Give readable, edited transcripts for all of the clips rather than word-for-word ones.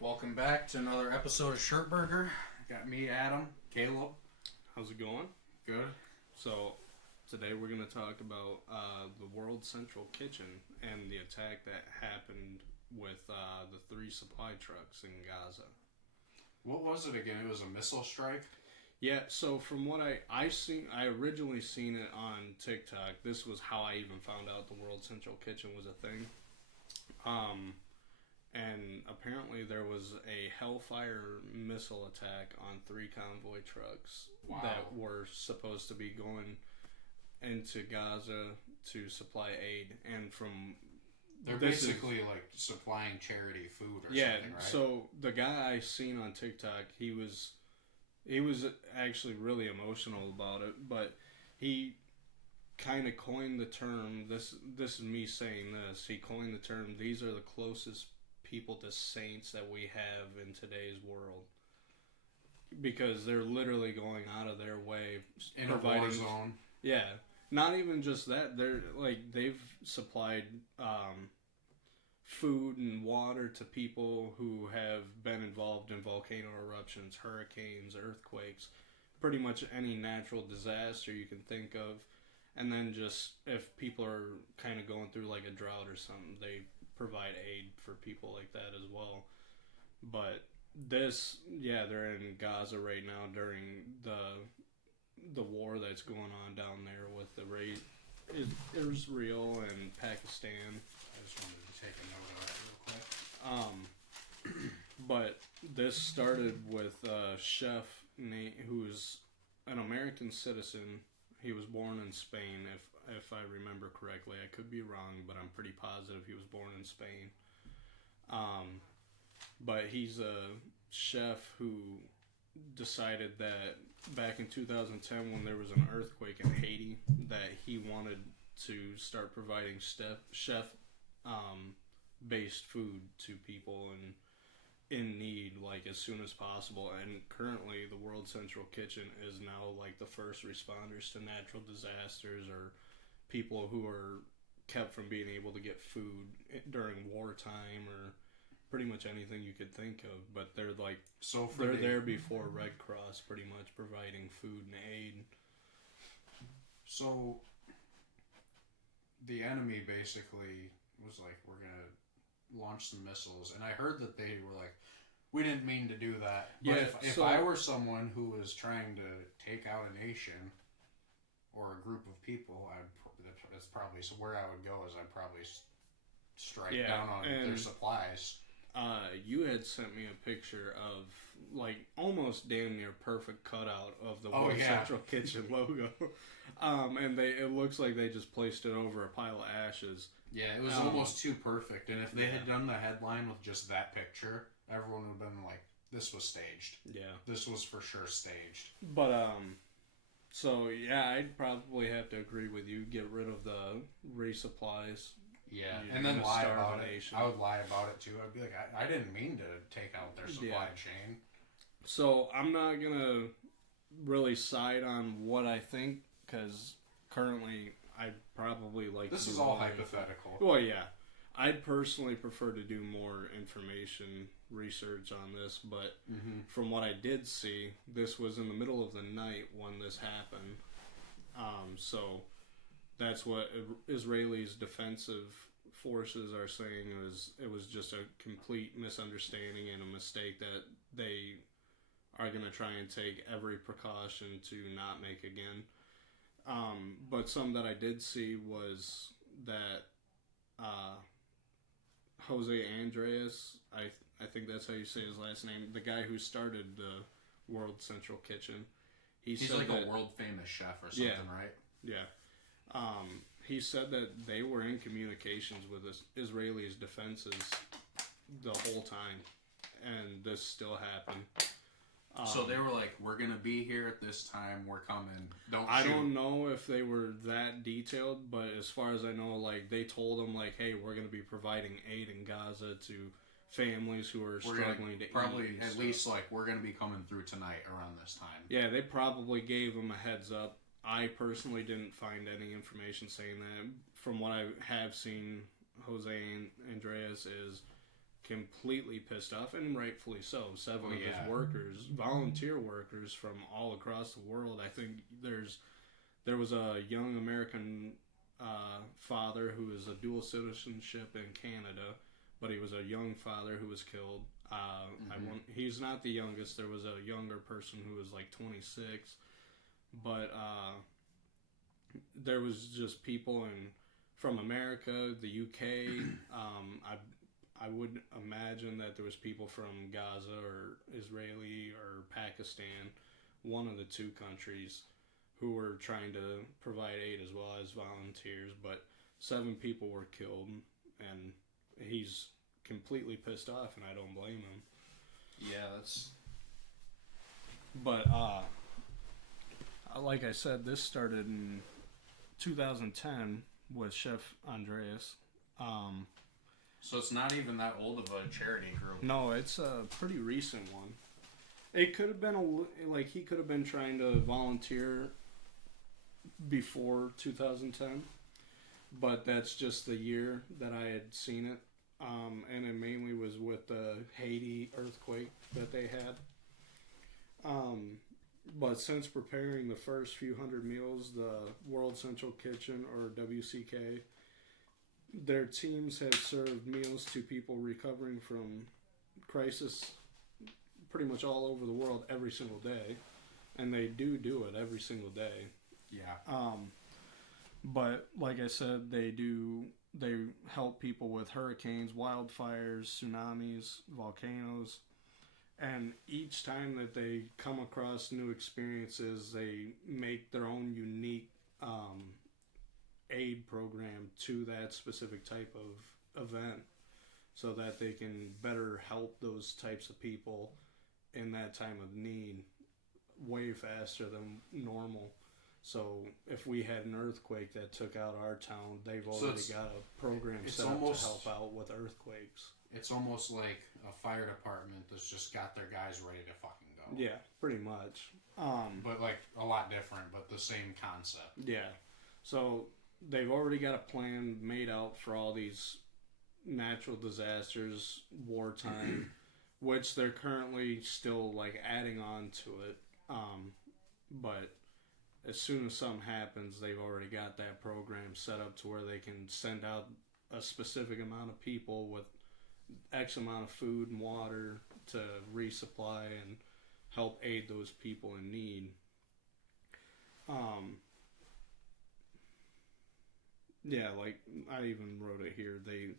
Welcome back to another episode of ShirtBurger. Got me, Adam, Caleb. How's it going? Good. So, today we're going to talk about the World Central Kitchen and the attack that happened with the 3 supply trucks in Gaza. What was it again? It was a missile strike? Yeah, so from what I originally seen it on TikTok. This was how I even found out the World Central Kitchen was a thing. And apparently there was a Hellfire missile attack on 3 convoy trucks that were supposed to be going into Gaza to supply aid. And from... They're basically like supplying charity food or something, right? Yeah, so the guy I seen on TikTok, he was actually really emotional about it, but he kind of coined the term, this is me saying this, he coined the term, these are the closest people to saints that we have in today's world, because they're literally going out of their way in providing a war zone. Yeah, not even just that, they're like they've supplied food and water to people who have been involved in volcano eruptions, hurricanes, earthquakes, pretty much any natural disaster you can think of. And then just if people are kind of going through like a drought or something, they provide aid for people like that as well. But this, yeah, they're in Gaza right now during the war that's going on down there with the Israel and Pakistan. I just wanted to take a note of that real quick. But this started with a chef who's an American citizen. He was born in Spain, if I remember correctly. I could be wrong, but I'm pretty positive he was born in Spain. But he's a chef who decided that back in 2010, when there was an earthquake in Haiti, that he wanted to start providing chef-based food to people in need, like, as soon as possible. And currently the World Central Kitchen is now like the first responders to natural disasters or people who are kept from being able to get food during wartime or pretty much anything you could think of. But they're like, they're there before Red Cross, pretty much providing food and aid. So the enemy basically was like, we're gonna launch some missiles, and I heard that they were like, we didn't mean to do that. But yeah, if I were someone who was trying to take out a nation or a group of people, that's probably where I would go. Is I'd probably strike down on their supplies. You had sent me a picture of like almost damn near perfect cutout of the World Central Kitchen logo, and it looks like they just placed it over a pile of ashes. Yeah, it was almost too perfect. And if they had done the headline with just that picture, everyone would have been like, this was staged. Yeah. This was for sure staged. But, so, yeah, I'd probably have to agree with you. Get rid of the resupplies. Yeah, and then lie about it. I would lie about it, too. I'd be like, I didn't mean to take out their supply chain. So, I'm not going to really side on what I think, because currently I'd probably like this is all hypothetical. Well, yeah. I'd personally prefer to do more information research on this, but from what I did see, this was in the middle of the night when this happened. So that's what Israelis' defensive forces are saying, it was just a complete misunderstanding and a mistake that they are going to try and take every precaution to not make again. But some that I did see was that Jose Andres, I think that's how you say his last name, the guy who started the World Central Kitchen. He's like a world famous chef or something, right? Yeah. He said that they were in communications with Israelis' defenses the whole time, and this still happened. So they were like, we're going to be here at this time, we're coming, don't shoot. I don't know if they were that detailed, but as far as I know, like, they told them, like, hey, we're going to be providing aid in Gaza to families who are struggling to eat. Probably at least, like, we're going to be coming through tonight around this time. Yeah, they probably gave them a heads up. I personally didn't find any information saying that. From what I have seen, Jose Andreas is completely pissed off, and rightfully so. 7 of his workers, volunteer workers from all across the world. I think there was a young American father who is a dual citizenship in Canada, but he was a young father who was killed. He's not the youngest. There was a younger person who was like 26, but there was just people from America, the UK. I would imagine that there was people from Gaza or Israeli or Pakistan, one of the two countries, who were trying to provide aid as well as volunteers. But 7 people were killed, and he's completely pissed off, and I don't blame him. Yeah, that's... But, like I said, this started in 2010 with Chef Andreas. So it's not even that old of a charity group. No, it's a pretty recent one. It could have been he could have been trying to volunteer before 2010, but that's just the year that I had seen it. And it mainly was with the Haiti earthquake that they had. But since preparing the first few hundred meals, the World Central Kitchen, or WCK, their teams have served meals to people recovering from crisis pretty much all over the world every single day. And they do it every single day. Yeah. But like I said, they help people with hurricanes, wildfires, tsunamis, volcanoes. And each time that they come across new experiences, they make their own unique aid program to that specific type of event, so that they can better help those types of people in that time of need way faster than normal. So if we had an earthquake that took out our town, they've already got a program set up to help out with earthquakes. It's almost like a fire department that's just got their guys ready to fucking go. Yeah, pretty much. But like a lot different, but the same concept. Yeah. So they've already got a plan made out for all these natural disasters, wartime, which they're currently still like adding on to it. But as soon as something happens, they've already got that program set up to where they can send out a specific amount of people with X amount of food and water to resupply and help aid those people in need. Yeah, like I even wrote it here. They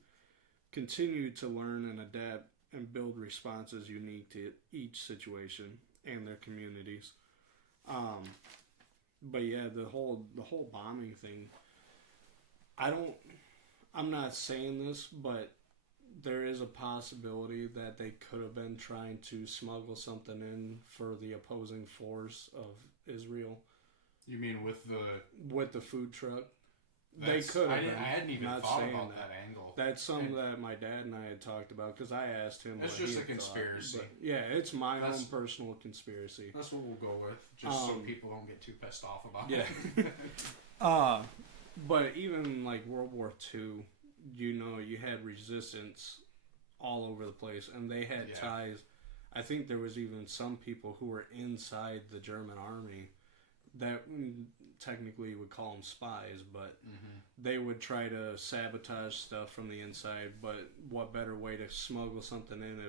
continue to learn and adapt and build responses unique to each situation and their communities. But yeah, the whole bombing thing, I'm not saying this, but there is a possibility that they could have been trying to smuggle something in for the opposing force of Israel. You mean with the food truck? They could have. I hadn't even thought about that angle. That's something that my dad and I had talked about, because I asked him. It's just a conspiracy. Yeah, it's my own personal conspiracy. That's what we'll go with, just so people don't get too pissed off about it. But even like World War II, you had resistance all over the place, and they had ties. I think there was even some people who were inside the German army that technically would call them spies, but they would try to sabotage stuff from the inside. But what better way to smuggle something in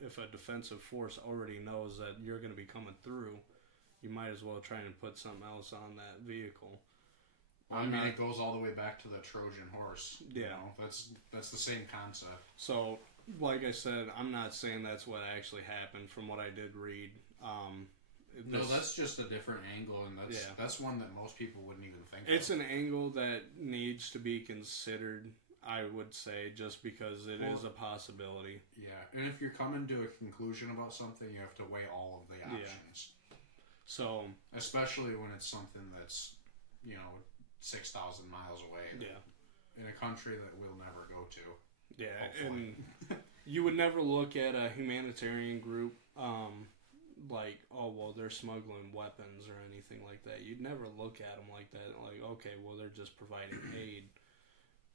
if a defensive force already knows that you're going to be coming through? You might as well try and put something else on that vehicle. It goes all the way back to the Trojan horse. Yeah, that's the same concept. So, like I said, I'm not saying that's what actually happened. From what I did read, no, that's just a different angle, and that's one that most people wouldn't even think of. It's an angle that needs to be considered, I would say, just because it is a possibility. Yeah, and if you're coming to a conclusion about something, you have to weigh all of the options. Yeah. So, especially when it's something that's, 6,000 miles away. Yeah. In a country that we'll never go to. Yeah, hopefully. And you would never look at a humanitarian group like, oh, well, they're smuggling weapons or anything like that. You'd never look at them like that. Like, okay, well, they're just providing aid.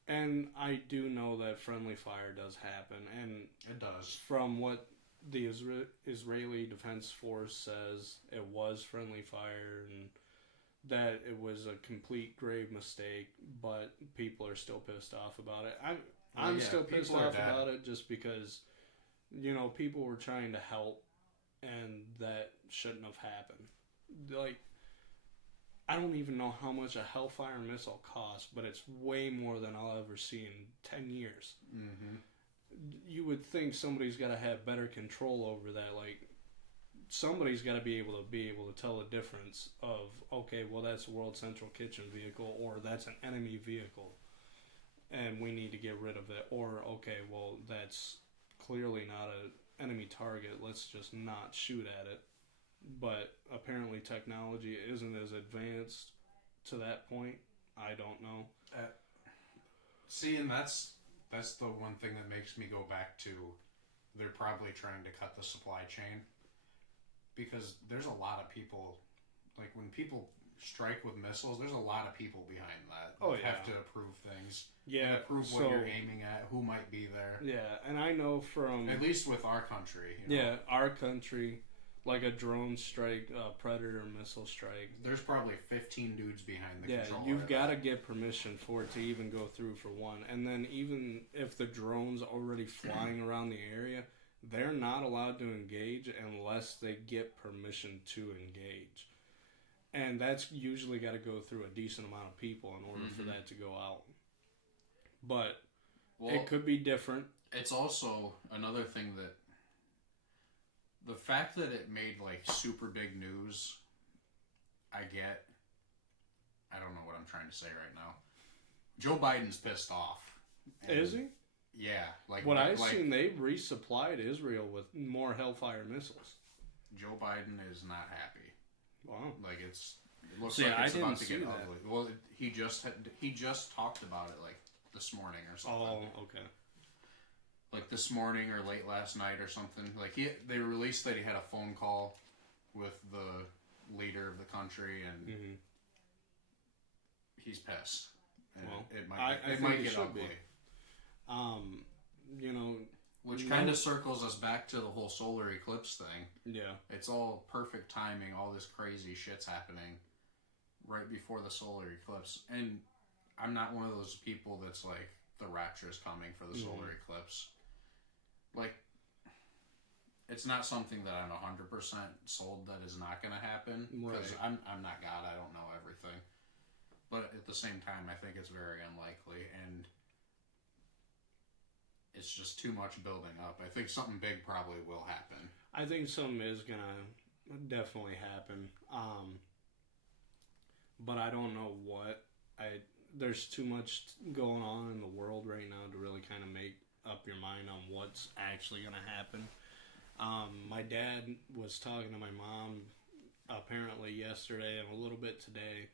And I do know that friendly fire does happen, and it does. From what the Israeli Defense Force says, it was friendly fire, and that it was a complete grave mistake, but people are still pissed off about it. I'm still pissed off about it just because, people were trying to help, and that shouldn't have happened. Like, I don't even know how much a Hellfire missile costs, but it's way more than I'll ever see in 10 years. Mm-hmm. You would think somebody's got to have better control over that. Like, somebody's got to be able to tell the difference of, okay, well, that's a World Central Kitchen vehicle, or that's an enemy vehicle, and we need to get rid of it. Or, okay, well, that's clearly not an enemy target. Let's just not shoot at it. But apparently technology isn't as advanced to that point. I don't know. See, and that's the one thing that makes me go back to, they're probably trying to cut the supply chain. Because there's a lot of people, like when people strike with missiles, there's a lot of people behind that. Oh, yeah. Have to approve things. Yeah. And approve what you're aiming at, who might be there. Yeah, and I know from... At least with our country. Yeah, our country... Like a drone strike, a predator missile strike. There's probably 15 dudes behind the controller. Yeah, you've got to get permission for it to even go through for one. And then even if the drone's already flying around the area, they're not allowed to engage unless they get permission to engage. And that's usually got to go through a decent amount of people in order for that to go out. But it could be different. It's also another thing that the fact that it made like super big news, I don't know what I'm trying to say right now. Joe Biden's pissed off. Is he? Yeah. I've seen, they've resupplied Israel with more Hellfire missiles. Joe Biden is not happy. Wow. It looks like it's about to get ugly. Well, he just talked about it like this morning or something. Oh, okay. Like this morning or late last night or something. Like they released that he had a phone call with the leader of the country, and he's pissed. And it might get ugly. Which kind of circles us back to the whole solar eclipse thing. Yeah. It's all perfect timing. All this crazy shit's happening right before the solar eclipse. And I'm not one of those people that's like, the rapture's coming for the solar eclipse. Like, it's not something that I'm 100% sold that is not going to happen. Because I'm not God. I don't know everything. But at the same time, I think it's very unlikely. And it's just too much building up. I think something big probably will happen. I think something is going to definitely happen. But I don't know what. There's too much going on in the world right now to really kind of make up your mind on what's actually going to happen. My dad was talking to my mom apparently yesterday and a little bit today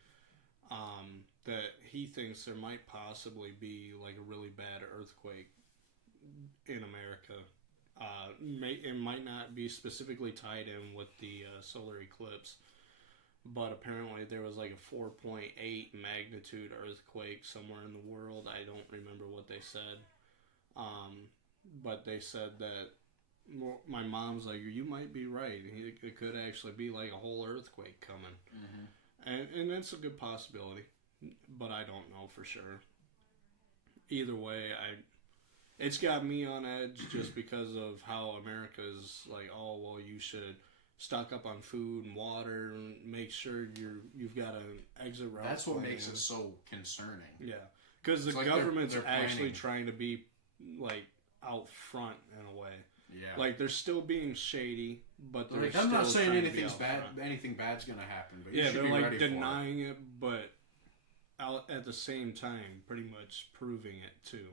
that he thinks there might possibly be like a really bad earthquake in America. It might not be specifically tied in with the solar eclipse, but apparently there was like a 4.8 magnitude earthquake somewhere in the world. I don't remember what they said. But they said that my mom's like, you might be right. It could actually be like a whole earthquake coming. And that's a good possibility, but I don't know for sure. Either way, it's got me on edge just because of how America's like, oh, well, you should stock up on food and water and make sure you've got an exit route. That's what makes it so concerning. Yeah, because the government's actually trying to be like out front in a way. Yeah, like they're still being shady, but they're like, I'm not saying anything's bad. Anything bad's gonna happen, but yeah, they're like denying it, but at the same time, pretty much proving it too.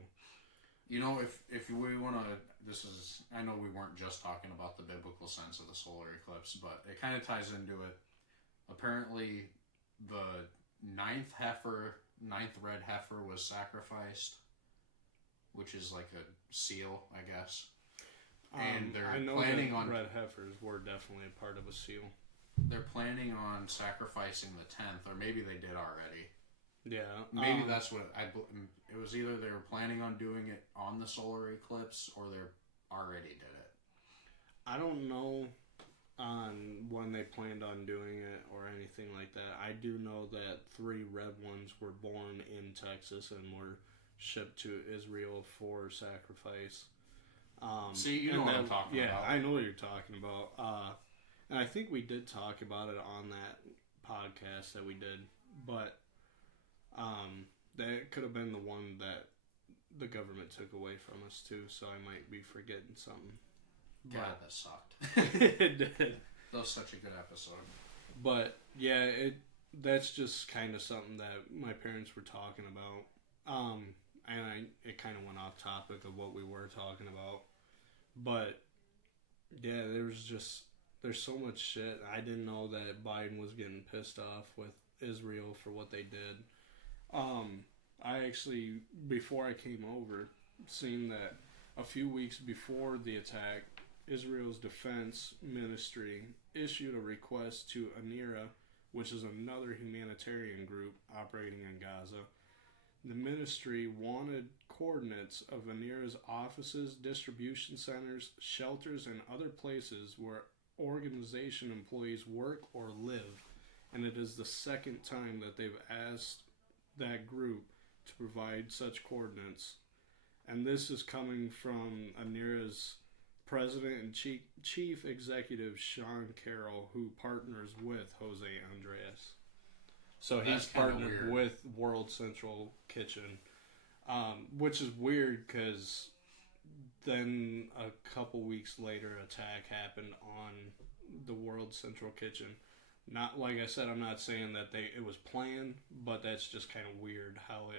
You know, if we want to, I know we weren't just talking about the biblical sense of the solar eclipse, but it kind of ties into it. Apparently, the ninth red heifer was sacrificed, which is like a seal, I guess. And they're planning on red heifers were definitely a part of a seal. They're planning on sacrificing the 10th, or maybe they did already. Yeah. Maybe that's what it was. Either they were planning on doing it on the solar eclipse, or they already did it. I don't know on when they planned on doing it or anything like that. I do know that 3 red ones were born in Texas and were shipped to Israel for sacrifice. See, you know what I'm talking about. Yeah, I know what you're talking about. And I think we did talk about it on that podcast that we did, but that could have been the one that the government took away from us too, so I might be forgetting something. God, that sucked. It did. That was such a good episode. But yeah, that's just kind of something that my parents were talking about. And it kind of went off topic of what we were talking about. But yeah, there's so much shit. I didn't know that Biden was getting pissed off with Israel for what they did. I actually, before I came over, seen that a few weeks before the attack, Israel's defense ministry issued a request to UNRWA, which is another humanitarian group operating in Gaza. The ministry wanted coordinates of UNRWA's offices, distribution centers, shelters, and other places where organization employees work or live. And it is the second time that they've asked that group to provide such coordinates. And this is coming from UNRWA's President and Chief Executive Sean Carroll, who partners with Jose Andres. So he's partnered with World Central Kitchen, which is weird because then a couple weeks later, attack happened on the World Central Kitchen. Not like I said, I'm not saying that it was planned, but that's just kind of weird how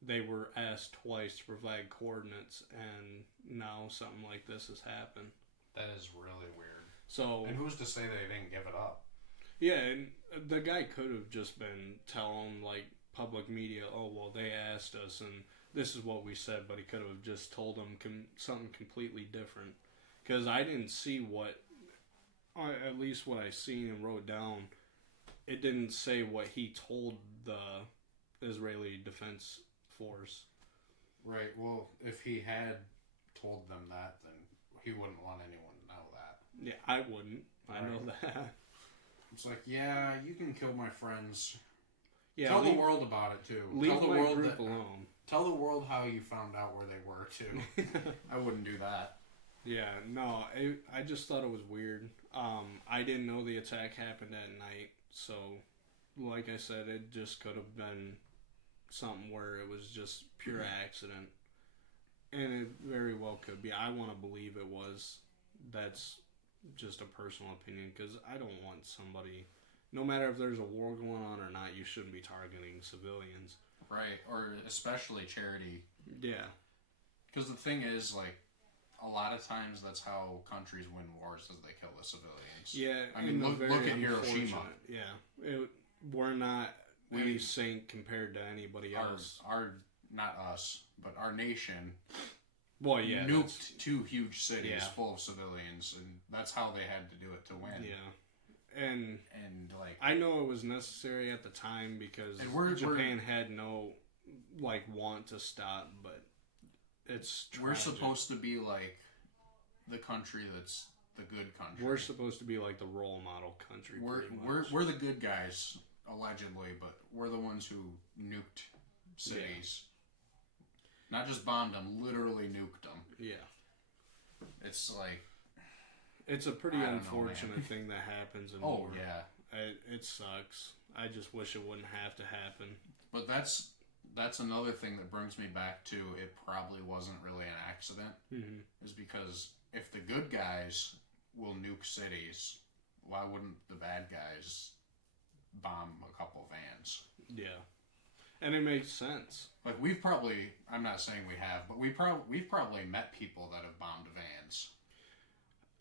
they were asked twice to provide coordinates, and now something like this has happened. That is really weird. So, and who's to say they didn't give it up? Yeah, and the guy could have just been telling, like, public media, oh, well, they asked us, and this is what we said, but he could have just told them something completely different. Because I didn't see at least what I seen and wrote down, it didn't say what he told the Israeli Defense Force. Right, well, if he had told them that, then he wouldn't want anyone to know that. Yeah, I wouldn't. I know that. It's like, yeah, you can kill my friends. Yeah, tell the world about it, too. Leave tell the my world group alone. Tell the world how you found out where they were, too. I wouldn't do that. Yeah, no, I just thought it was weird. I didn't know the attack happened at night, so, like I said, it just could have been something where it was just pure accident. And it very well could be. I want to believe it was. That's just a personal opinion, because I don't want somebody, no matter if there's a war going on or not, you shouldn't be targeting civilians. Right, or especially charity. Yeah. Because the thing is, like, a lot of times that's how countries win wars, is they kill the civilians. Yeah, I mean, look at Hiroshima. Yeah, we're not any saint compared to anybody else. Not us, but our nation. Well, yeah, nuked 2 huge cities full of civilians, and that's how they had to do it to win. Yeah, and like, I know it was necessary at the time because Japan had no want to stop, but it's tragic. We're supposed to be like the country that's the good country. We're supposed to be like the role model country. We're the good guys, allegedly, but we're the ones who nuked cities. Not just bombed them, literally nuked them. Yeah. It's like... It's a pretty unfortunate thing that happens in war. Oh, yeah. It sucks. I just wish it wouldn't have to happen. But that's another thing that brings me back to it probably wasn't really an accident. Mm-hmm. Is because if the good guys will nuke cities, why wouldn't the bad guys bomb a couple vans? Yeah. And it makes sense. Like, I'm not saying we have, but we've probably met people that have bombed vans.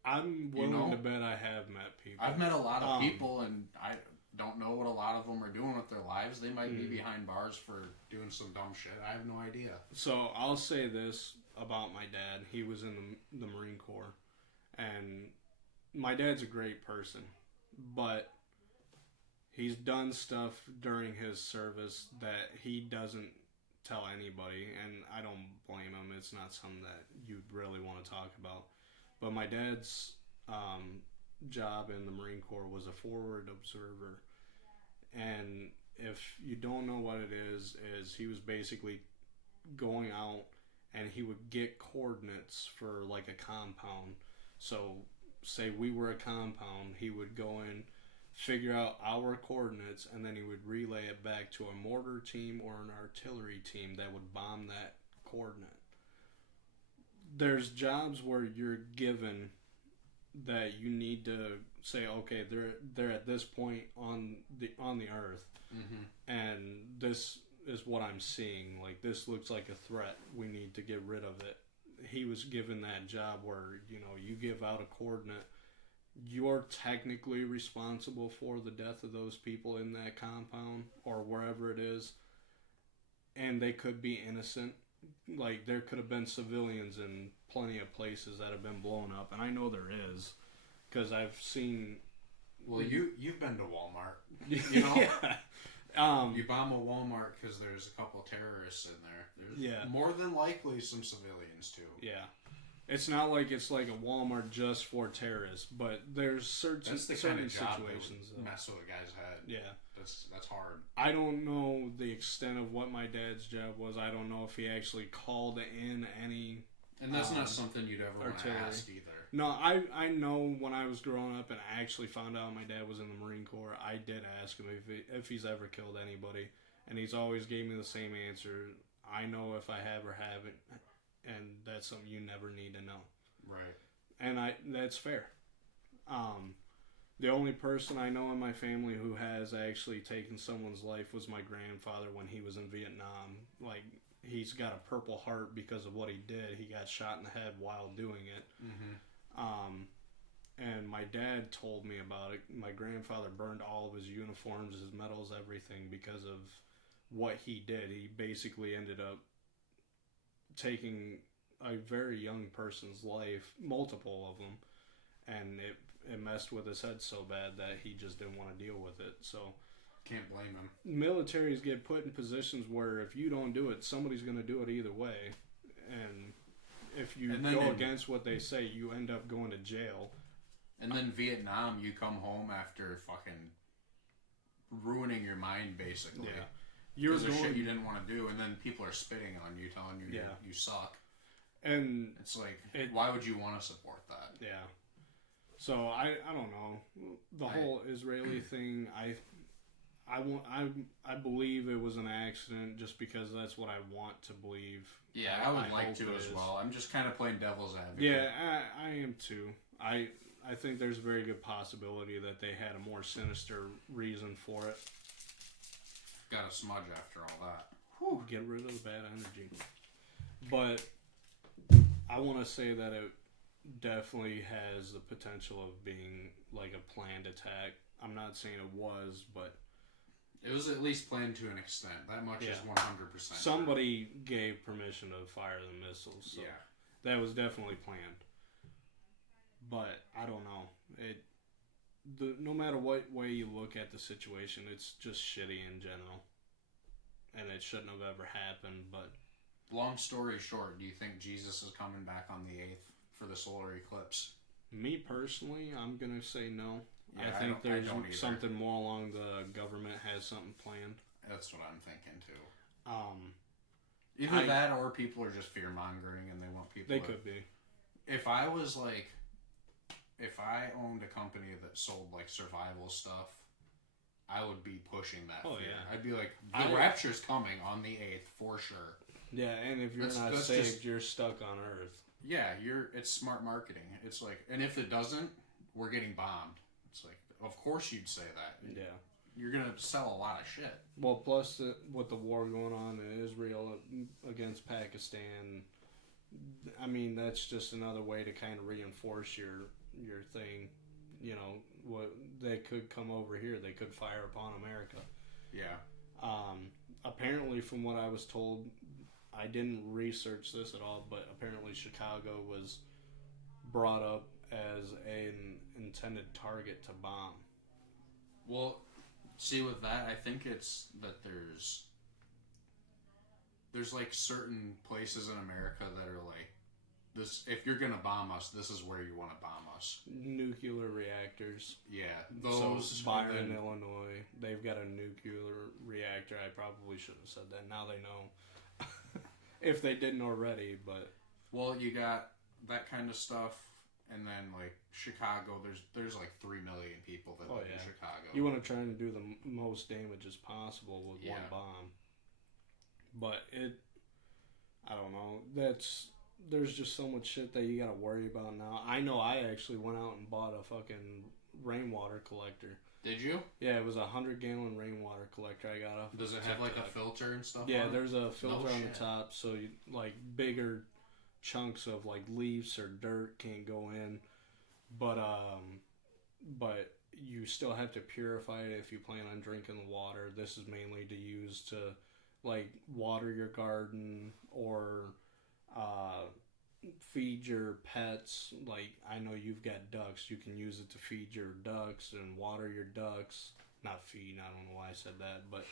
I'm willing to bet I have met people. I've met a lot of people, and I don't know what a lot of them are doing with their lives. They might be behind bars for doing some dumb shit. I have no idea. So, I'll say this about my dad. He was in the Marine Corps, and my dad's a great person, but He's done stuff during his service that he doesn't tell anybody, and I don't blame him. It's not something that you really want to talk about. But my dad's job in the Marine Corps was a forward observer. And if you don't know what it is he was basically going out and he would get coordinates for like a compound. So say we were a compound, he would go in, figure out our coordinates, and then he would relay it back to a mortar team or an artillery team that would bomb that coordinate. There's jobs where you're given that you need to say, okay, they're at this point on the earth, and this is what I'm seeing. Like, this looks like a threat. We need to get rid of it. He was given that job where, you know, you give out a coordinate, you're technically responsible for the death of those people in that compound or wherever it is, and they could be innocent. Like, there could have been civilians in plenty of places that have been blown up, and I know there is, because I've seen... Well, you've been to Walmart, you know? Yeah. You bomb a Walmart because there's a couple terrorists in there. There's more than likely some civilians, too. Yeah. It's not like it's like a Walmart just for terrorists, but there's certain situations that mess with a guy's head. Yeah. That's hard. I don't know the extent of what my dad's job was. I don't know if he actually called in any... And that's not something you'd ever want to ask either. No, I know when I was growing up and I actually found out my dad was in the Marine Corps, I did ask him if he's ever killed anybody. And he's always gave me the same answer. I know if I have or haven't. And that's something you never need to know. Right. And that's fair. The only person I know in my family who has actually taken someone's life was my grandfather when he was in Vietnam. Like, he's got a Purple Heart because of what he did. He got shot in the head while doing it. And my dad told me about it. My grandfather burned all of his uniforms, his medals, everything because of what he did. He basically ended up taking a very young person's life, multiple of them, and it messed with his head so bad that he just didn't want to deal with it. So can't blame him. Militaries get put in positions where if you don't do it, somebody's going to do it either way, and if you go against what they say, you end up going to jail. And then Vietnam, you come home after fucking ruining your mind, basically. Yeah. You're doing shit you didn't want to do, and then people are spitting on you, telling you you suck. And it's like, why would you want to support that? Yeah. So I don't know. The whole Israeli thing, I believe it was an accident just because that's what I want to believe. Yeah, I would like to as well. I'm just kind of playing devil's advocate. Yeah, I am too. I think there's a very good possibility that they had a more sinister reason for it. Got a smudge after all that. Whew, get rid of the bad energy. But I want to say that it definitely has the potential of being like a planned attack. I'm not saying it was, but... It was at least planned to an extent. That much is 100%. Somebody gave permission to fire the missiles, so that was definitely planned. But I don't know. No matter what way you look at the situation, it's just shitty in general. And it shouldn't have ever happened, but... Long story short, do you think Jesus is coming back on the 8th for the solar eclipse? Me personally, I'm going to say no. Yeah, I think there's something more along the government has something planned. That's what I'm thinking too. Either that or people are just fear-mongering and they want people They could be. If I owned a company that sold like survival stuff, I would be pushing that fear. Yeah. I'd be like, the rapture's coming on the 8th for sure. Yeah, and if you're not saved, you're stuck on Earth. Yeah, it's smart marketing. It's like, and if it doesn't, we're getting bombed. It's like, of course you'd say that. Yeah. You're going to sell a lot of shit. Well, plus with the war going on in Israel against Pakistan, I mean, that's just another way to kind of reinforce your thing. You know, they could come over here. They could fire upon America. Yeah. Apparently, from what I was told, I didn't research this at all, but apparently Chicago was brought up as an intended target to bomb. Well, See, with that, I think it's that there's like certain places in America that are like, this. If you're gonna bomb us, this is where you want to bomb us. Nuclear reactors. Yeah, those. So Byron, Illinois, they've got a nuclear reactor. I probably should have said that. Now they know, if they didn't already. But well, you got that kind of stuff, and then like Chicago. There's like 3 million people that live in Chicago. You want to try and do the most damage as possible with one bomb. But I don't know. There's just so much shit that you got to worry about now. I know I actually went out and bought a fucking rainwater collector. Did you? Yeah, it was a 100-gallon rainwater collector I got off. Does it have like a filter and stuff? Yeah, there's a filter on the top, so you, like bigger chunks of like leaves or dirt can't go in. But you still have to purify it if you plan on drinking the water. This is mainly to use to like water your garden or feed your pets. Like, I know you've got ducks. You can use it to feed your ducks and water your ducks. Not feed, I don't know why I said that, but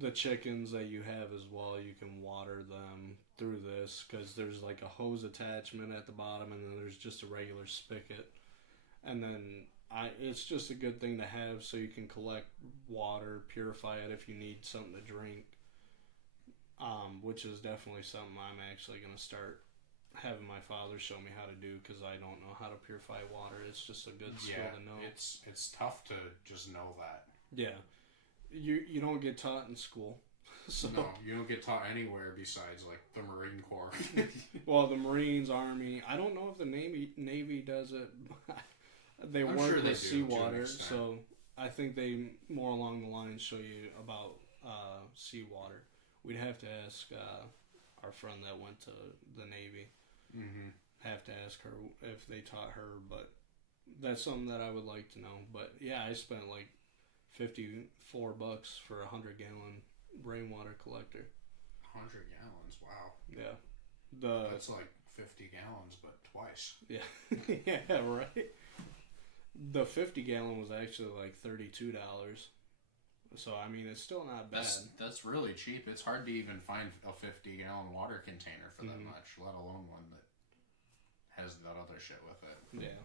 the chickens that you have as well, you can water them through this, because there's like a hose attachment at the bottom, and then there's just a regular spigot. And then it's just a good thing to have, so you can collect water, purify it if you need something to drink. Which is definitely something I'm actually going to start having my father show me how to do, because I don't know how to purify water. It's just a good skill to know. It's tough to just know that. Yeah. You don't get taught in school. So. No, you don't get taught anywhere besides like the Marine Corps. Well, the Marines, Army. I don't know if the Navy does it. They work with seawater, so I think they more along the lines show you about seawater. We'd have to ask our friend that went to the Navy. Mm-hmm. Have to ask her if they taught her, but that's something that I would like to know. But yeah, I spent like $54 for a 100-gallon rainwater collector. 100 gallons, wow. Yeah. That's like 50 gallons, but twice. Yeah. Yeah, right. The 50-gallon was actually like $32. So, I mean, it's still not bad. That's really cheap. It's hard to even find a 50-gallon water container for that much, let alone one that has that other shit with it. Yeah.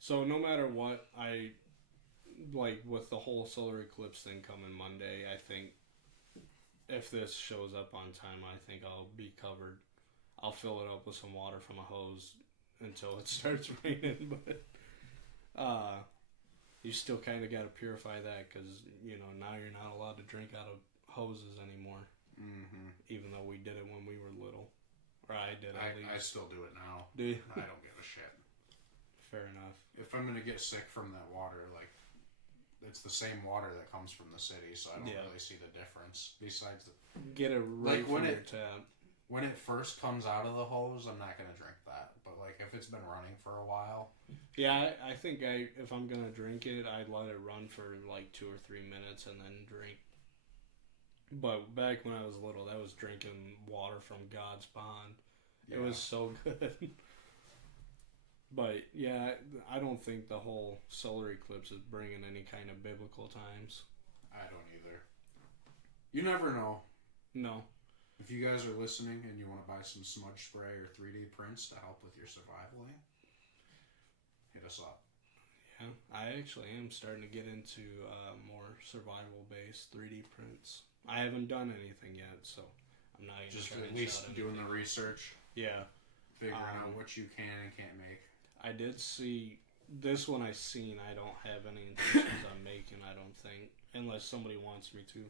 So, no matter what, like, with the whole solar eclipse thing coming Monday, I think if this shows up on time, I think I'll be covered. I'll fill it up with some water from a hose until it starts raining, but you still kind of got to purify that, because, you know, now you're not allowed to drink out of hoses anymore. Mm-hmm. Even though we did it when we were little. Or I did, at least. I still do it now. Do you? I don't give a shit. Fair enough. If I'm going to get sick from that water, like, it's the same water that comes from the city, so I don't really see the difference. Besides get it right from your tap. When it first comes out of the hose, I'm not going to drink that. But, like, if it's been running for a while... Yeah, I think if I'm going to drink it, I'd let it run for, like, 2 or 3 minutes and then drink. But back when I was little, that was drinking water from God's pond. Yeah. It was so good. But, yeah, I don't think the whole solar eclipse is bringing any kind of biblical times. I don't either. You never know. No. If you guys are listening and you want to buy some smudge spray or 3D prints to help with your survivaling, hit us up. Yeah, I actually am starting to get into more survival-based 3D prints. I haven't done anything yet, so I'm not even just at least doing the research. Yeah. Figuring out what you can and can't make. I did see this one. I don't have any intentions on making, I don't think, unless somebody wants me to.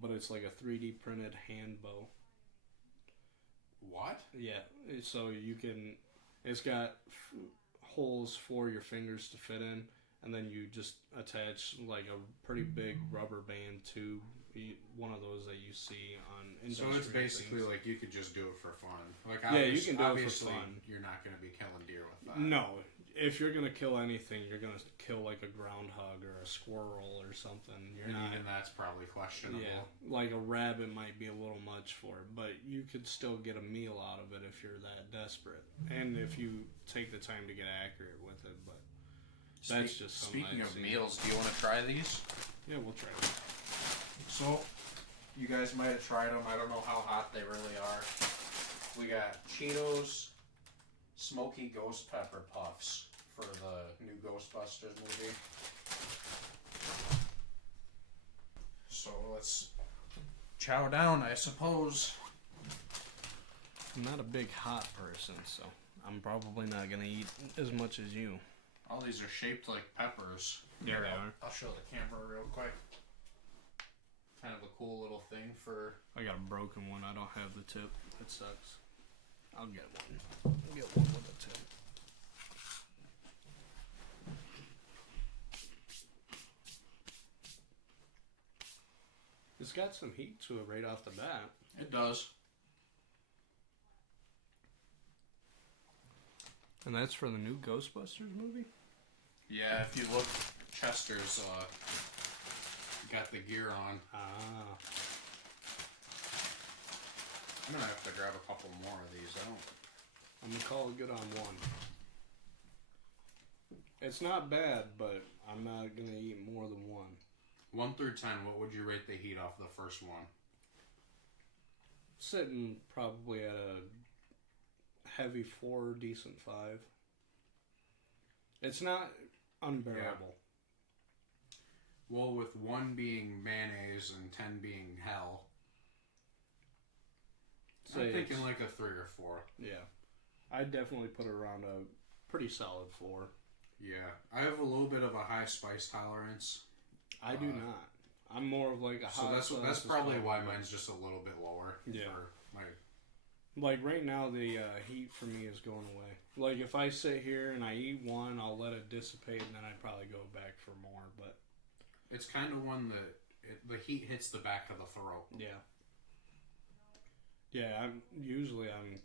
But it's like a 3D printed hand bow. What? Yeah, so you can. It's got holes for your fingers to fit in, and then you just attach like a pretty big rubber band tube, one of those that you see on industrial So it's basically things. like you could just do it for fun. Like yeah, you can do it for fun. You're not going to be killing deer with that. No. If you're going to kill anything, you're going to kill like a groundhog or a squirrel or something. Even that's probably questionable. Yeah, like a rabbit might be a little much for it, but you could still get a meal out of it if you're that desperate. And if you take the time to get accurate with it, but that's just something Speaking of meals, do you want to try these? Yeah, we'll try them. So, you guys might have tried them. I don't know how hot they really are. We got Cheetos Smoky Ghost Pepper Puffs for the new Ghostbusters movie. So let's chow down, I suppose. I'm not a big hot person, so I'm probably not going to eat as much as you. All these are shaped like peppers. Yeah, they are. I'll show the camera real quick. Kind of a cool little thing for... I got a broken one. I don't have the tip. That sucks. I'll get one. I'll get one with a tip. It's got some heat to it right off the bat. It does. And that's for the new Ghostbusters movie? Yeah, if you look, Chester's got the gear on. Ah. I'm gonna have to grab a couple more of these. I'm gonna call it good on one. It's not bad, but I'm not gonna eat more than one. 1 through 10, what would you rate the heat off the first one? Sitting probably at a heavy 4, decent 5. It's not unbearable. Yeah. Well, with 1 being mayonnaise and 10 being hell, I'm thinking like a 3 or 4. Yeah. I'd definitely put it around a pretty solid 4. Yeah. I have a little bit of a high spice tolerance. I do not. I'm more of like a hot So that's probably why mine's just a little bit lower. Yeah. For my... Like right now, the heat for me is going away. Like if I sit here and I eat one, I'll let it dissipate, and then I probably go back for more. But it's kind of one that the heat hits the back of the throat. Yeah. Yeah, I'm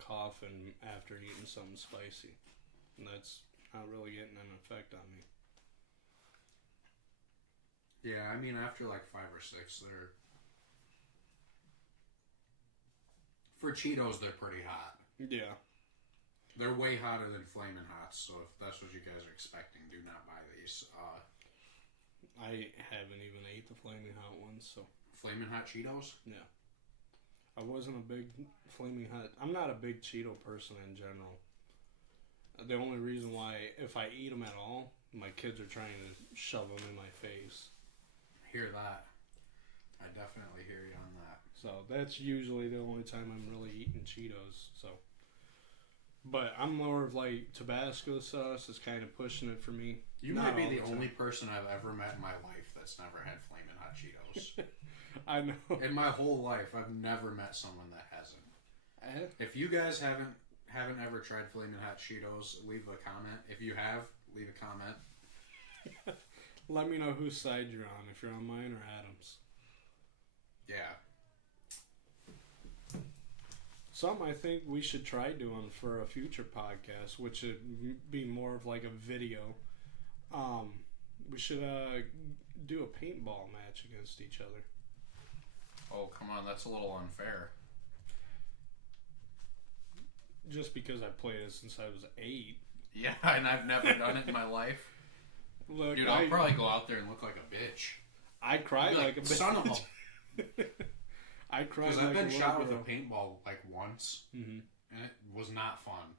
coughing after eating something spicy, and that's not really getting an effect on me. Yeah, I mean after like 5 or 6, they're for Cheetos they're pretty hot. Yeah. They're way hotter than Flamin' Hots, so if that's what you guys are expecting, do not buy these. I haven't even ate the Flaming Hot ones, so... Flamin' Hot Cheetos? Yeah. I wasn't a big Flaming Hot... I'm not a big Cheeto person in general. The only reason why, if I eat them at all, my kids are trying to shove them in my face. Hear that. I definitely hear you on that. So that's usually the only time I'm really eating Cheetos, so... But I'm more of like Tabasco sauce is kind of pushing it for me. You might be the only person I've ever met in my life that's never had Flamin' Hot Cheetos. I know. In my whole life, I've never met someone that hasn't. If you guys haven't ever tried Flamin' Hot Cheetos, leave a comment. If you have, leave a comment. Let me know whose side you're on, if you're on mine or Adam's. Yeah. Something I think we should try doing for a future podcast, which would be more of like a video. We should do a paintball match against each other. Oh, come on, that's a little unfair. Just because I played it since I was 8. Yeah, and I've never done it in my life. Look, dude, I'll probably go out there and look like a bitch. I cried like a bitch. Son of a... I cried because like I've been a shot girl. with a paintball like once, and it was not fun.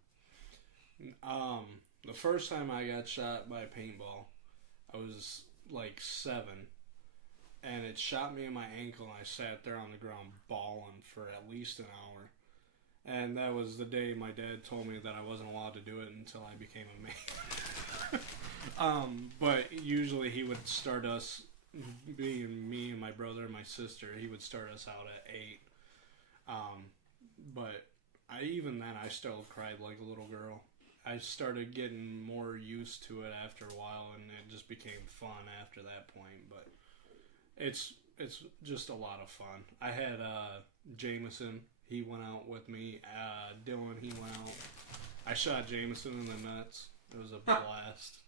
The first time I got shot by a paintball, I was like 7, and it shot me in my ankle, and I sat there on the ground bawling for at least an hour. And that was the day my dad told me that I wasn't allowed to do it until I became a man. But usually he would start us, being me and my brother and my sister, he would start us out at 8. But even then, I still cried like a little girl. I started getting more used to it after a while, and it just became fun after that point. But it's just a lot of fun. I had Jameson. He went out with me. Dylan, he went out. I shot Jameson in the nuts. It was a blast.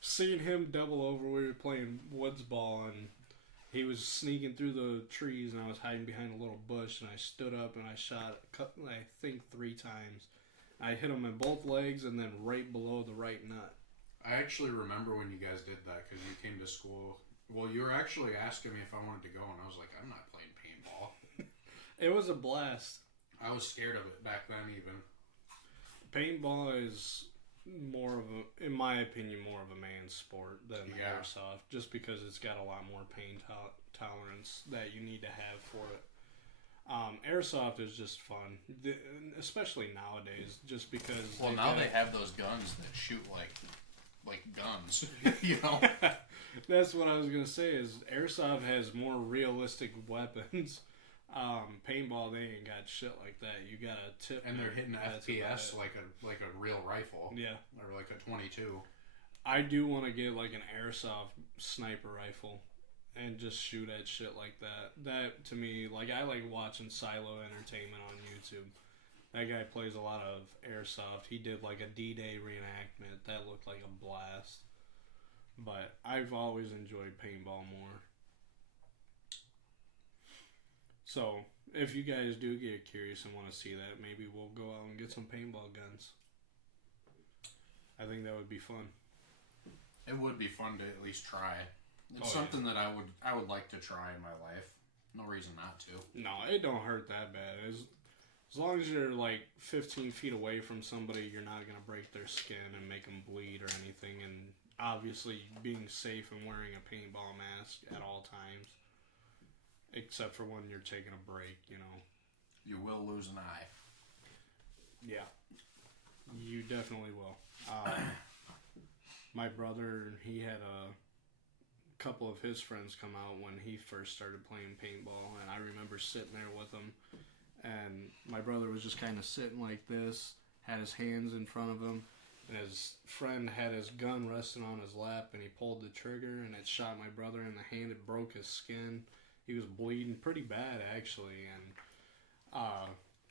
Seeing him double over, we were playing woods ball, and he was sneaking through the trees, and I was hiding behind a little bush, and I stood up, and I shot, I think, 3 times. I hit him in both legs, and then right below the right nut. I actually remember when you guys did that, because you came to school Well, you were actually asking me if I wanted to go, and I was like, I'm not playing paintball. It was a blast. I was scared of it back then, even. Paintball is more of a, in my opinion, more of a man's sport than airsoft, just because it's got a lot more pain tolerance that you need to have for it. Airsoft is just fun, especially nowadays, just because. Well, now they have those guns that shoot like guns, you know. That's what I was gonna say. Is airsoft has more realistic weapons. Paintball, they ain't got shit like that. You got a tip, and they're hitting FPS like a real rifle. Yeah, or like a 22. I do want to get like an airsoft sniper rifle and just shoot at shit like that. That to me, like I like watching Silo Entertainment on YouTube. That guy plays a lot of airsoft. He did like a D-Day reenactment that looked like a blast. But I've always enjoyed paintball more. So, if you guys do get curious and want to see that, maybe we'll go out and get some paintball guns. I think that would be fun. It would be fun to at least try. It's something that I would like to try in my life. No reason not to. No, it don't hurt that bad. As long as you're like 15 feet away from somebody, you're not going to break their skin and make them bleed or anything. And obviously being safe and wearing a paintball mask at all times. Except for when you're taking a break, you know. You will lose an eye. Yeah. You definitely will. My brother, he had a couple of his friends come out when he first started playing paintball. And I remember sitting there with him. And my brother was just kind of sitting like this, had his hands in front of him. And his friend had his gun resting on his lap. And he pulled the trigger and it shot my brother in the hand. It broke his skin. He was bleeding pretty bad, actually, and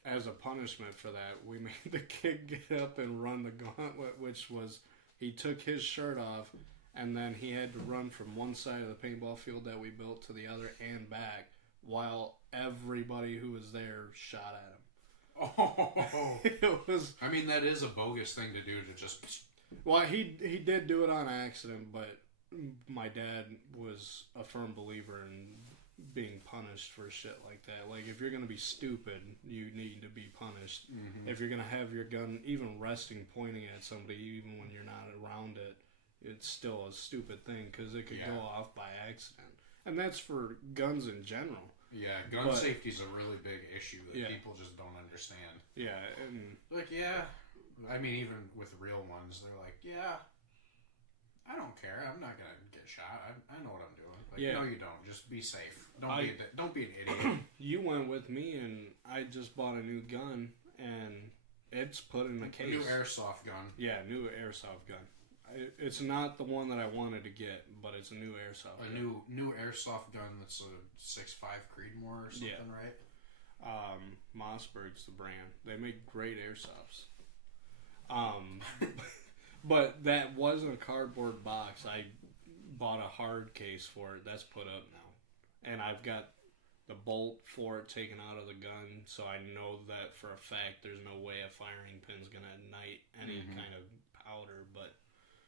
as a punishment for that, we made the kid get up and run the gauntlet, which was he took his shirt off, and then he had to run from one side of the paintball field that we built to the other and back, while everybody who was there shot at him. Oh, it was. I mean, that is a bogus thing to do to just. Well, he did do it on accident, but my dad was a firm believer in being punished for shit like that. Like, if you're going to be stupid, you need to be punished. Mm-hmm. If you're going to have your gun even resting, pointing at somebody, even when you're not around it, it's still a stupid thing because it could go off by accident. And that's for guns in general. Yeah, gun safety is a really big issue that people just don't understand. Yeah, and... Like, I mean, even with real ones, they're like, I don't care. I'm not going to get shot. I know what I'm doing. Like, no, you don't. Just be safe. Don't be an idiot. You went with me, and I just bought a new gun, and it's put in the case. A new airsoft gun. Yeah, new airsoft gun. It's not the one that I wanted to get, but it's a new airsoft gun. New airsoft gun that's a 6.5 Creedmoor or something, right? Mossberg's the brand. They make great airsofts. But that wasn't a cardboard box. I bought a hard case for it. That's put up now. And I've got the bolt for it taken out of the gun, so I know that for a fact there's no way a firing pin's going to ignite any kind of powder, but...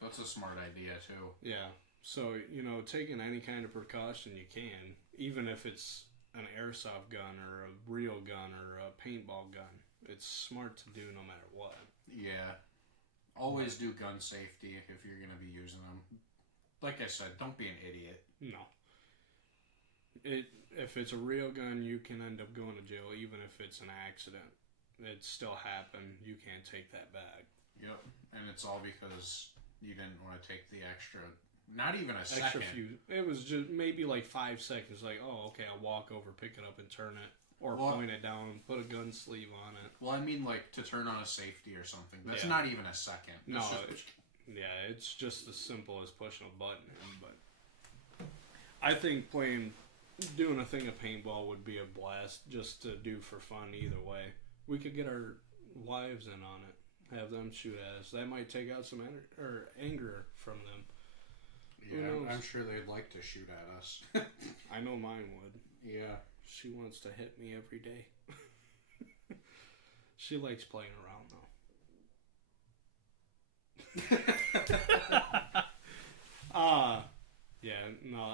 That's a smart idea, too. Yeah. So, taking any kind of precaution you can, even if it's an airsoft gun or a real gun or a paintball gun, it's smart to do no matter what. Yeah. Always do gun safety if you're going to be using them. Like I said, don't be an idiot. No. If it's a real gun, you can end up going to jail, even if it's an accident. It still happened. You can't take that back. Yep. And it's all because you didn't want to take the extra, not even a second. It was just maybe like 5 seconds. Like, oh, okay, I'll walk over, pick it up, and turn it. Or point it down, put a gun sleeve on it. Well, I mean, like, to turn on a safety or something. That's not even a second. That's it's just as simple as pushing a button. But I think doing a thing of paintball would be a blast just to do for fun either way. We could get our wives in on it. Have them shoot at us. That might take out some anger from them. Yeah, I'm sure they'd like to shoot at us. I know mine would. Yeah. She wants to hit me every day. She likes playing around, though.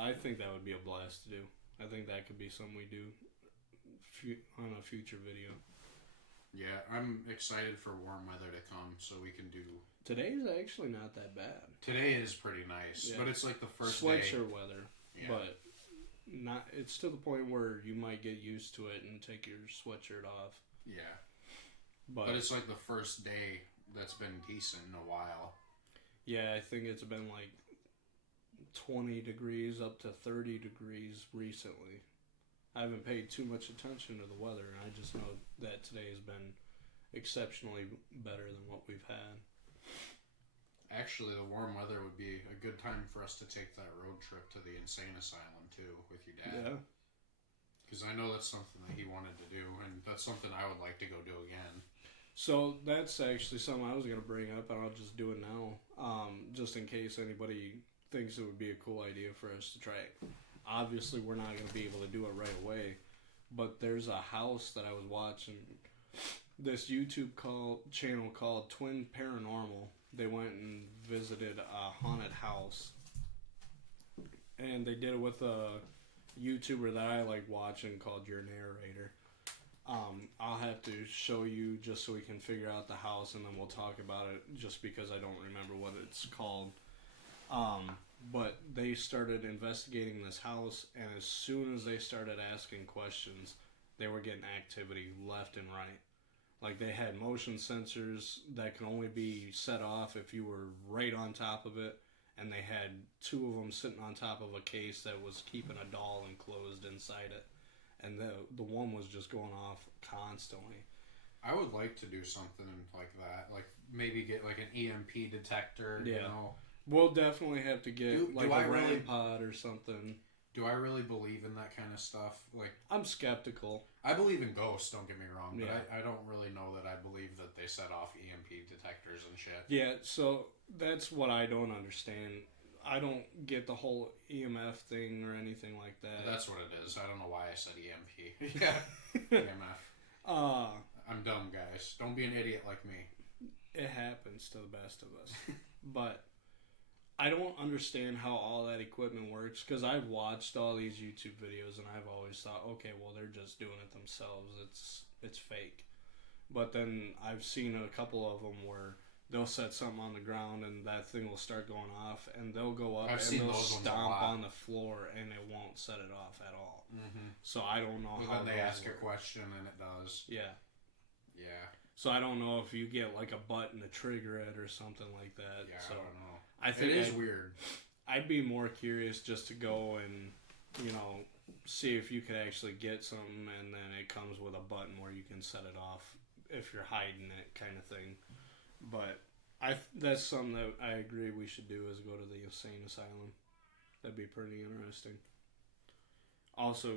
I think that would be a blast to do. I think that could be something we do on a future video. Yeah, I'm excited for warm weather to come so we can do... Today's actually not that bad. Today is pretty nice, but it's like the first sweatshirt weather, but not. It's to the point where you might get used to it and take your sweatshirt off. Yeah, but it's like the first day that's been decent in a while. Yeah, I think it's been like 20 degrees up to 30 degrees recently. I haven't paid too much attention to the weather, and I just know that today has been exceptionally better than what we've had. Actually, the warm weather would be a good time for us to take that road trip to the insane asylum, too, with your dad. Yeah. Because I know that's something that he wanted to do, and that's something I would like to go do again. So that's actually something I was going to bring up, and I'll just do it now, just in case anybody thinks it would be a cool idea for us to try it. Obviously, we're not going to be able to do it right away, but there's a house that I was watching, this YouTube channel called Twin Paranormal. They went and visited a haunted house, and they did it with a YouTuber that I like watching called Your Narrator. I'll have to show you just so we can figure out the house, and then we'll talk about it, just because I don't remember what it's called. But they started investigating this house, and as soon as they started asking questions, they were getting activity left and right. Like, they had motion sensors that can only be set off if you were right on top of it, and they had 2 of them sitting on top of a case that was keeping a doll enclosed inside it. And the one was just going off constantly. I would like to do something like that. Like, maybe get, like, an EMP detector, you know? We'll definitely have to get, a REM pod or something. Do I really believe in that kind of stuff? Like, I'm skeptical. I believe in ghosts, don't get me wrong, but I don't really know that I believe that they set off EMP detectors and shit. Yeah, so that's what I don't understand. I don't get the whole EMF thing or anything like that. That's what it is. I don't know why I said EMP. Yeah, EMF. I'm dumb, guys. Don't be an idiot like me. It happens to the best of us. But I don't understand how all that equipment works, because I've watched all these YouTube videos and I've always thought, okay, well, they're just doing it themselves. It's fake. But then I've seen a couple of them where they'll set something on the ground and that thing will start going off, and they'll go up and they'll stomp on the floor and it won't set it off at all. Mm-hmm. So I don't know how they ask a question and it does. Yeah. Yeah. So I don't know if you get like a button to trigger it or something like that. Yeah, so I don't know. I think it is weird. I'd be more curious just to go and, see if you could actually get something, and then it comes with a button where you can set it off if you're hiding it, kind of thing. But that's something that I agree we should do, is go to the insane asylum. That'd be pretty interesting. Also,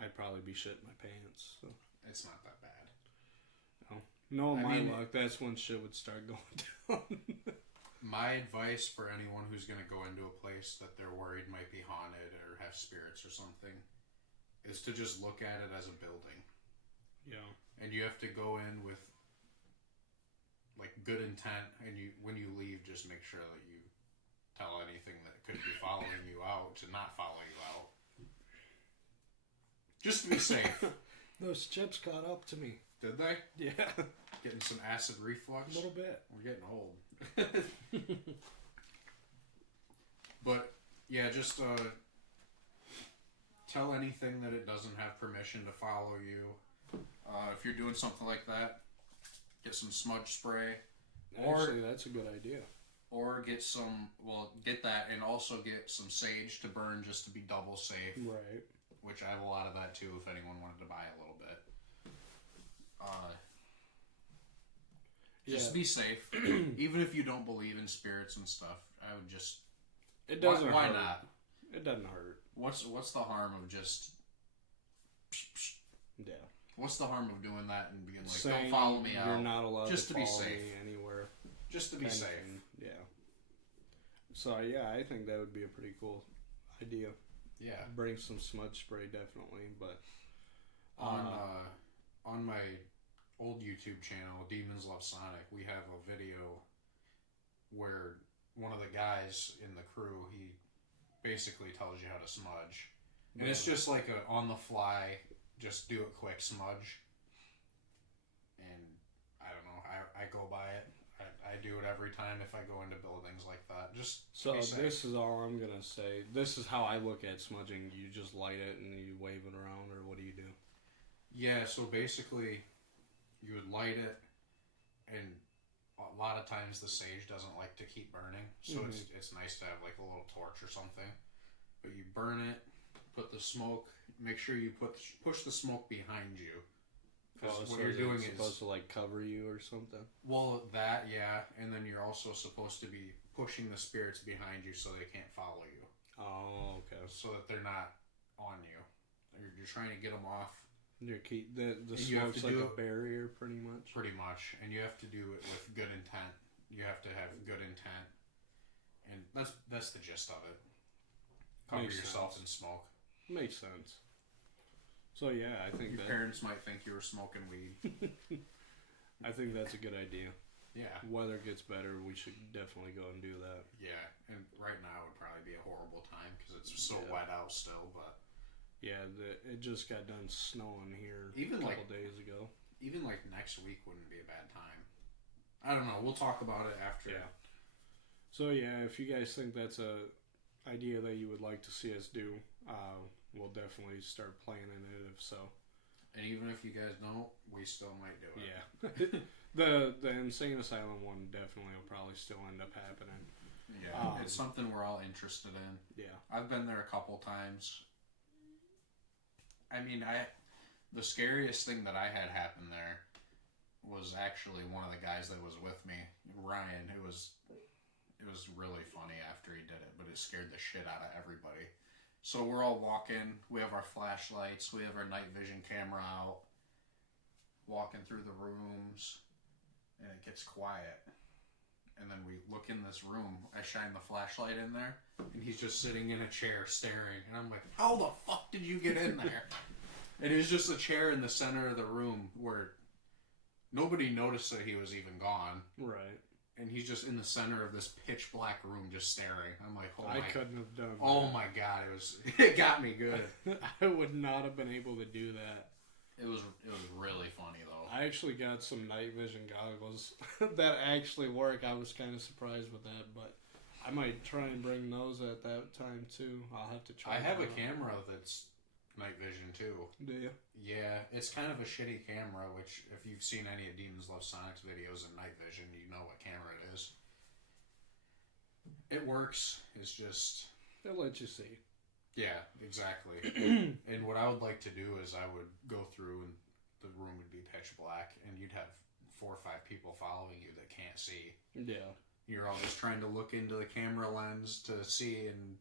I'd probably be shitting my pants. So it's not that bad. No, my luck, that's when shit would start going down. My advice for anyone who's going to go into a place that they're worried might be haunted or have spirits or something is to just look at it as a building. Yeah. And you have to go in with like good intent, and when you leave, just make sure that you tell anything that could be following you out to not follow you out. Just to be safe. Those chips caught up to me. Did they? Yeah. Getting some acid reflux? A little bit. We're getting old. But, yeah, just tell anything that it doesn't have permission to follow you. If you're doing something like that, get some smudge spray. Actually, that's a good idea. Or get get that, and also get some sage to burn just to be double safe. Right. Which I have a lot of that too, if anyone wanted to buy a little bit. Just be safe. Even if you don't believe in spirits and stuff, I would just... It doesn't hurt. Why not? It doesn't hurt. What's the harm of just... Yeah. What's the harm of doing that and being like, saying, don't follow me out? You're not allowed just to be follow safe. me anywhere. Just to be safe. Yeah. So, yeah, I think that would be a pretty cool idea. Yeah. Bring some smudge spray, definitely, but... On my old YouTube channel, Demons Love Sonic, we have a video where one of the guys in the crew, basically tells you how to smudge. And it's just like a on the fly, just do it quick smudge. And I don't know, I go by it. I do it every time if I go into buildings like that. Just so this is all I'm gonna say. This is how I look at smudging. You just light it and you wave it around, or what do you do? Yeah, so basically, you would light it, and a lot of times the sage doesn't like to keep burning, so it's nice to have like a little torch or something. But you burn it, put the smoke. Make sure you push the smoke behind you. Because what you're doing is supposed to like cover you or something. Well, that and then you're also supposed to be pushing the spirits behind you so they can't follow you. Oh, okay. So that they're not on you. You're trying to get them off. The smoke's like a barrier, pretty much. Pretty much, and you have to do it with good intent. You have to have good intent, and that's the gist of it. Cover yourself in smoke. Makes sense. So yeah, I think your parents might think you were smoking weed. I think that's a good idea. Yeah. Weather gets better, we should definitely go and do that. Yeah, and right now would probably be a horrible time because it's so wet out still. But yeah, it just got done snowing here even a couple days ago. Even like next week wouldn't be a bad time. I don't know. We'll talk about it after. Yeah. So yeah, if you guys think that's a idea that you would like to see us do, we'll definitely start playing in it if so. And even if you guys don't, we still might do it. Yeah. The Insane Asylum one definitely will probably still end up happening. Yeah. It's something we're all interested in. Yeah. I've been there a couple times. I mean, the scariest thing that I had happen there was actually one of the guys that was with me, Ryan. It was really funny after he did it, but it scared the shit out of everybody. So we're all walking, we have our flashlights, we have our night vision camera out, walking through the rooms, and it gets quiet. And then we look in this room, I shine the flashlight in there, and he's just sitting in a chair staring. And I'm like, how the fuck did you get in there? And it was just a chair in the center of the room where nobody noticed that he was even gone. Right. And he's just in the center of this pitch black room just staring. I'm like, I couldn't have done that. Oh my god, it got me good. I would not have been able to do that. It was really funny though. I actually got some night vision goggles that actually work. I was kind of surprised with that, but I might try and bring those at that time too. I'll have to try. I have a camera that's night vision too. Do you? Yeah, it's kind of a shitty camera, which if you've seen any of Demons Love Sonic's videos in night vision, you know what camera it is. It works. It's just... They'll let you see. Yeah, exactly. And what I would like to do is I would go through and the room would be pitch black and you'd have 4 or 5 people following you that can't see. Yeah. You're all just trying to look into the camera lens to see, and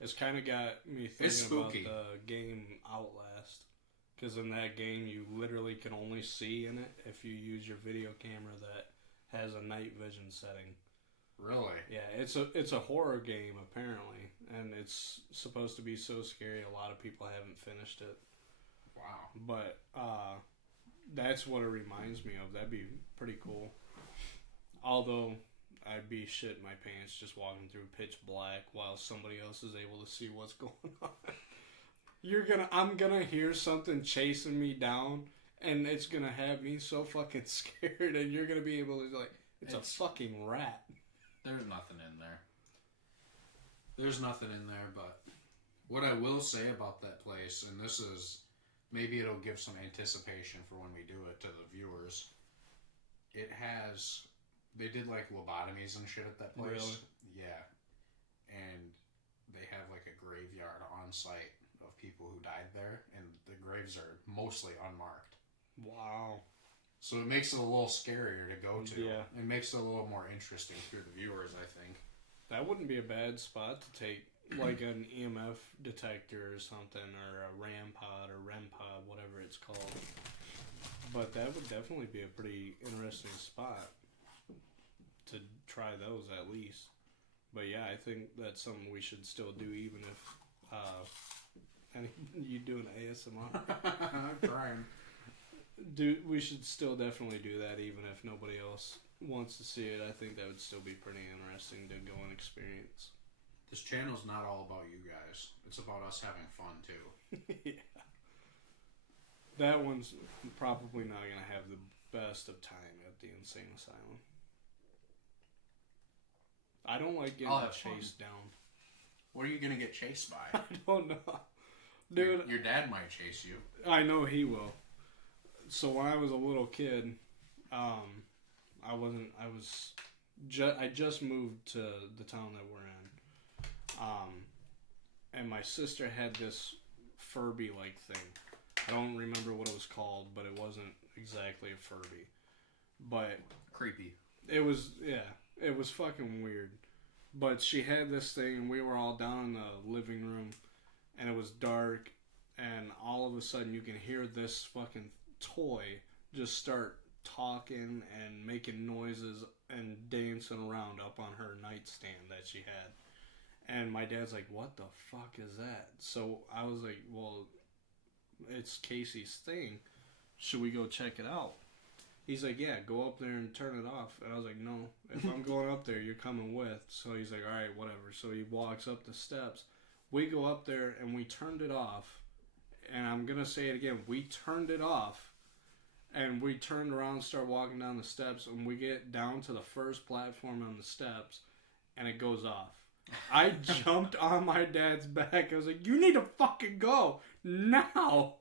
it's kind of got me thinking about the game Outlast. Because in that game, you literally can only see in it if you use your video camera that has a night vision setting. Really? Yeah, it's a horror game, apparently. And it's supposed to be so scary, a lot of people haven't finished it. Wow. But that's what it reminds me of. That'd be pretty cool. Although... I'd be shitting my pants just walking through pitch black while somebody else is able to see what's going on. I'm gonna hear something chasing me down, and it's gonna have me so fucking scared, and you're gonna be able to it's a fucking rat. There's nothing in there. There's nothing in there, but what I will say about that place, and this is, maybe it'll give some anticipation for when we do it to the viewers. They did like lobotomies and shit at that place. Really? Yeah. And they have like a graveyard on site of people who died there, and the graves are mostly unmarked. Wow. So it makes it a little scarier to go to. Yeah. It makes it a little more interesting for the viewers, I think. That wouldn't be a bad spot to take, like an EMF detector or something, or a RAM pod or REM pod, whatever it's called. But that would definitely be a pretty interesting spot to try those at least. But yeah, I think that's something we should still do, even if you doing ASMR. I'm trying. We should still definitely do that, even if nobody else wants to see it. I think that would still be pretty interesting to go and experience. This channel's not all about you guys. It's about us having fun, too. Yeah. That one's probably not going to have the best of time at the insane asylum. I don't like getting chased down. What are you going to get chased by? I don't know. Dude. Your dad might chase you. I know he will. So when I was a little kid, I just moved to the town that we're in. And my sister had this Furby-like thing. I don't remember what it was called, but it wasn't exactly a Furby. But... creepy. It was fucking weird. But she had this thing, and we were all down in the living room, and it was dark, and all of a sudden you can hear this fucking toy just start talking and making noises and dancing around up on her nightstand that she had. And my dad's like, what the fuck is that? So I was like, well, it's Casey's thing. Should we go check it out? He's like, yeah, go up there and turn it off. And I was like, no, if I'm going up there, you're coming with. So he's like, all right, whatever. So he walks up the steps. We go up there and we turned it off. And I'm going to say it again. We turned it off. And we turned around and started walking down the steps. And we get down to the first platform on the steps. And it goes off. I jumped on my dad's back. I was like, you need to fucking go now.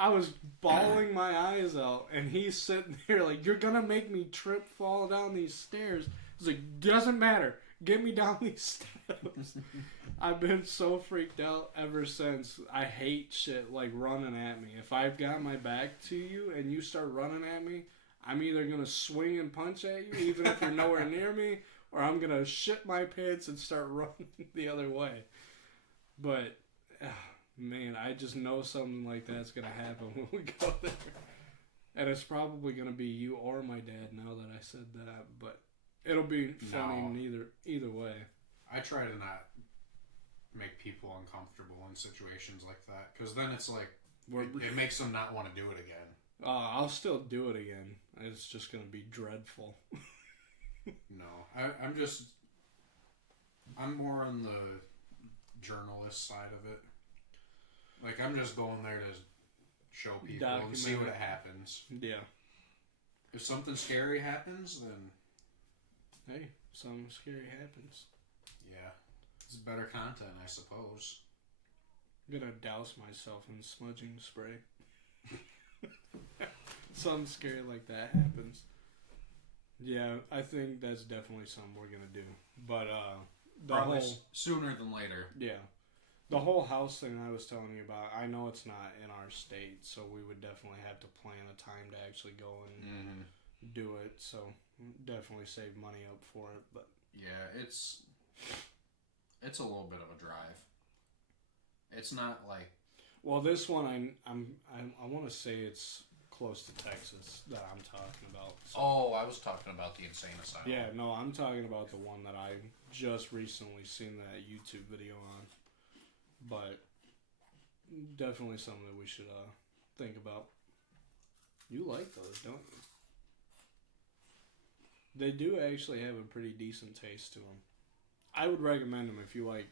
I was bawling my eyes out, and he's sitting there like, you're gonna make me trip, fall down these stairs. I was like, doesn't matter. Get me down these steps. I've been so freaked out ever since. I hate shit like running at me. If I've got my back to you and you start running at me, I'm either gonna swing and punch at you, even if you're nowhere near me, or I'm gonna shit my pants and start running the other way. But... man, I just know something like that's going to happen when we go there. And it's probably going to be you or my dad now that I said that. But it'll be funny either way. I try to not make people uncomfortable in situations like that. Because then it's like, it makes them not want to do it again. I'll still do it again. It's just going to be dreadful. No. I'm more on the journalist side of it. Like, I'm just going there to show people and see what happens. Yeah. If something scary happens, then... hey, something scary happens. Yeah. It's better content, I suppose. I'm gonna douse myself in smudging spray. Something scary like that happens. Yeah, I think that's definitely something we're gonna do. But, probably sooner than later. Yeah. The whole house thing I was telling you about, I know it's not in our state, so we would definitely have to plan a time to actually go and do it. So definitely save money up for it. But yeah, it's a little bit of a drive. It's not like... well, this one I want to say it's close to Texas that I'm talking about. So. Oh, I was talking about the insane asylum. Yeah, no, I'm talking about the one that I just recently seen that YouTube video on. But definitely something that we should think about. You like those, don't you? They do actually have a pretty decent taste to them. I would recommend them if you like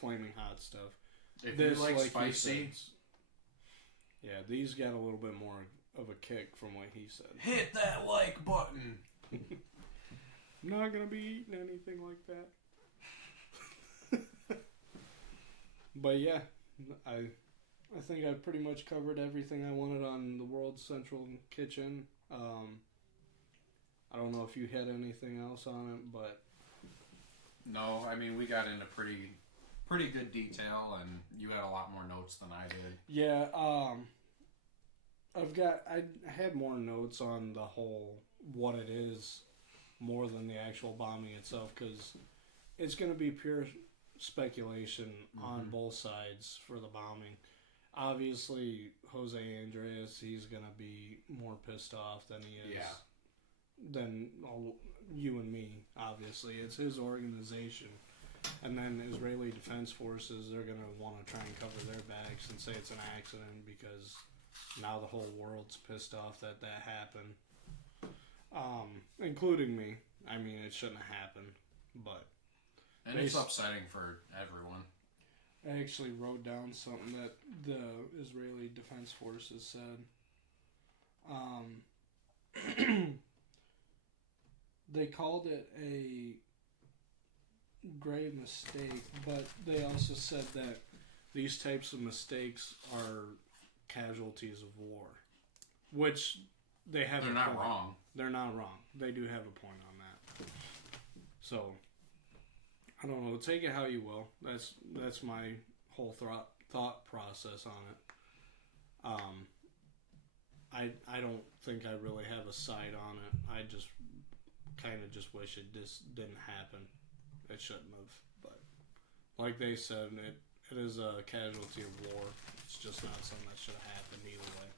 flaming hot stuff. If you like spicy... yeah, these got a little bit more of a kick from what he said. Hit that like button! I'm not going to be eating anything like that. But yeah, I think I pretty much covered everything I wanted on the World Central Kitchen. I don't know if you had anything else on it, but... no, I mean, we got into pretty good detail, and you had a lot more notes than I did. Yeah, I had more notes on the whole, what it is, more than the actual bombing itself, because it's going to be pure... speculation on both sides for the bombing. Obviously, Jose Andres, he's gonna be more pissed off than he is than you and me. Obviously, it's his organization, and then Israeli Defense Forces, they're gonna want to try and cover their backs and say it's an accident because now the whole world's pissed off that happened, including me. I mean, it shouldn't have happened, but And it's upsetting for everyone. I actually wrote down something that the Israeli Defense Forces said. They called it a grave mistake, but they also said that these types of mistakes are casualties of war, which they have. They're not wrong. They're not wrong. They do have a point on that. So, I don't know. Take it how you will. That's my whole thought process on it. I don't think I really have a side on it. I just kind of just wish it just didn't happen. It shouldn't have. But like they said, it is a casualty of war. It's just not something that should have happened either way.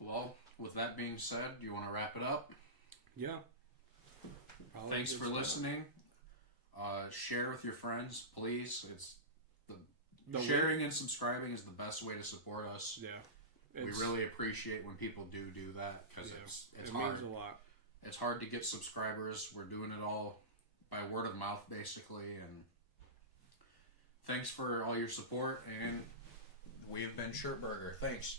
Well, with that being said, do you want to wrap it up? Yeah. Thanks for listening. Share with your friends, please. It's the sharing and subscribing is the best way to support us. Yeah. We really appreciate when people do that because it's hard. It means a lot. It's hard to get subscribers. We're doing it all by word of mouth, basically. And thanks for all your support. And we've been ShirtBurger. Thanks.